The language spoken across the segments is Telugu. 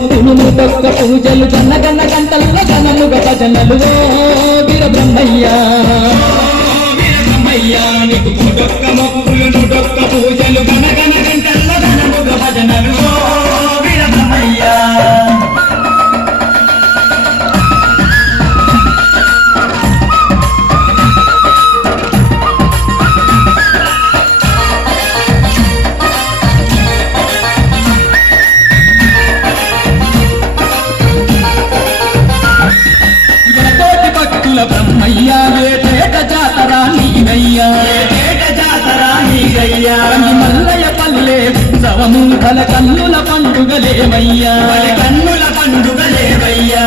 మొక్కులు నూటొక్క పూజలు గన్న గన్న గంటల్లో ఘనముగ భజనలు ఓ వీర బ్రహ్మయ్య నీకు నూటొక్క మొక్కులు నూటొక్క పూజలు గన గన గంటల్లో ఘనముగ భజనలు ఓ వీర బ్రహ్మయ్య బ్రహ్మయ్య ఏటేట జాతర నీవయ్యా ఏటేట జాతర నీవయ్యా మల్లయ్య పల్లె ఉత్సవము కల కన్నుల పండుగలేవయ్యా కన్నుల పండుగలేవయ్యా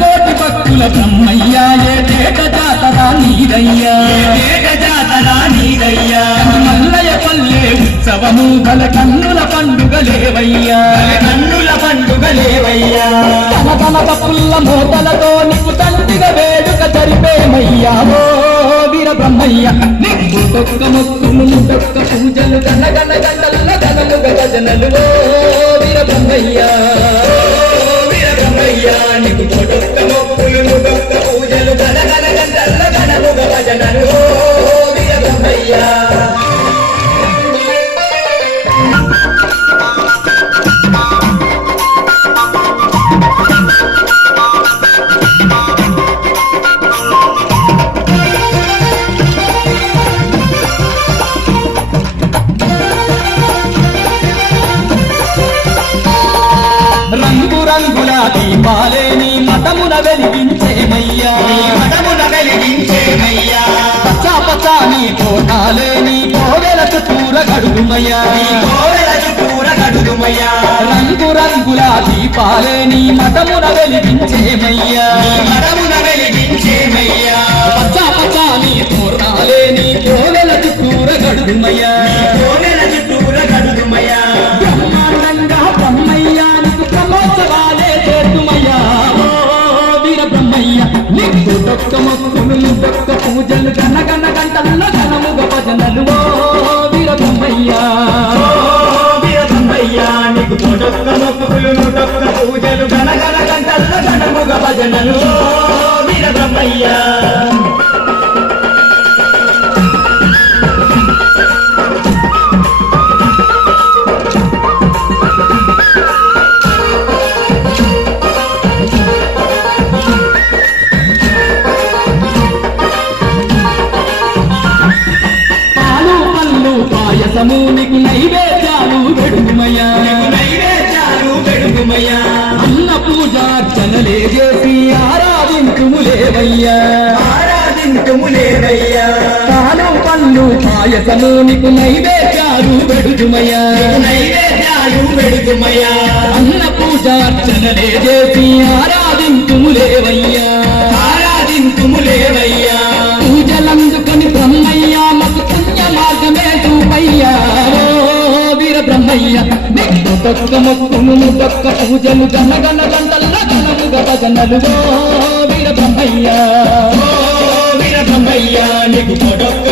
కోటి భక్తుల బ్రహ్మయ్య ఏటేట జాతర నీవయ్యా ఏటేట జాతర నీవయ్యా మల్లయ్య పల్లె ఉత్సవము కల కన్నుల పండుగలేవయ్యా కన్నుల పండుగలేవయ్యా తన తన తప్పుల మోతలతో నీకు తండ్రిగా వేడుక జరిపేమయ్యా ఓ వీర బ్రహ్మయ్య నీకు ఒక్క మొక్కులు నూటొక్క పూజలు గన గన గంటల్లో ఘనముగ భజనలు ఓ వీర బ్రహ్మయ్య వీర బ్రహ్మయ్య నీకు నూటొక్క మొక్కులు నూటొక్క పూజలు గన గన గంటల్లో ఘనముగ భజనలు ఓ వీర బ్రహ్మయ్య రంగు రంగుల దీపాలే నీ మఠమున వెలిగించేమయ్యా మఠమున వెలిగించేమయ్యా పచ్చా పచ్చా నీ తోటాలే నీ కోవెల చుట్టూర గడుగుమయ్యా కోవెల చుట్టూర గడుగుమయ్యా రంగు రంగుల దీపాలే నీ మఠమున వెలిగించేమయ్యా మఠమున వెలిగించేమయ్యా పచ్చా పచ్చా నీ తోటాలే నీ కోవెల చుట్టూర గడుగుమయ్యా కోవెల చుట్టూర గడుగుమయ్యా బ్రహ్మాండంగా బ్రహ్మయ్యా నీకు బ్రహ్మోత్సవాలే చేతుమయ్యా ఓ వీర బ్రహ్మయ్య నీకు ఒక్క మొక్కులు నూటొక్క పూజలు గన గన గంటల్లో ఘనముగ భజనలు ఓ వీర బ్రహ్మయ్య వీర బ్రహ్మయ్య నీకు నూటొక్క మొక్కులు నూటొక్క పూజలు గన గన గంటల్లో ఘనముగ భజనలు ఓ వీర బ్రహ్మయ్య పాలు పళ్ళు పాయసము నీకు నైవేద్యాలు పెడుమయ్యా నైవేద్యాలు పెడుగుమయ్యా అన్న పూజార్చనలే చేసి ఆరాధించుములేవయ్యా ఆరాధించుములేవయ్యా పాలు పళ్ళు పాయసము నీకు నైవేద్యాలు పెడుమయ్యా నైవేద్యాలు పెడుగుమయ్యా అన్న పూజార్చనలే చేసి ఆరాధించుములేవయ్యా ఆరాధించుములేవయ్యా పూజలందుకొని బ్రహ్మయ్య మాకు పుణ్య మార్గమే చూపయ్యా ఓ వీర బ్రహ్మయ్య నీకు ఒక్క మొక్కులు నూటొక్క పూజలు గన గన గంటల్లో ఘనముగ భజనలు ఓ వీర బ్రహ్మయ్య ఓ వీర బ్రహ్మయ్య నీకు నూటొక్క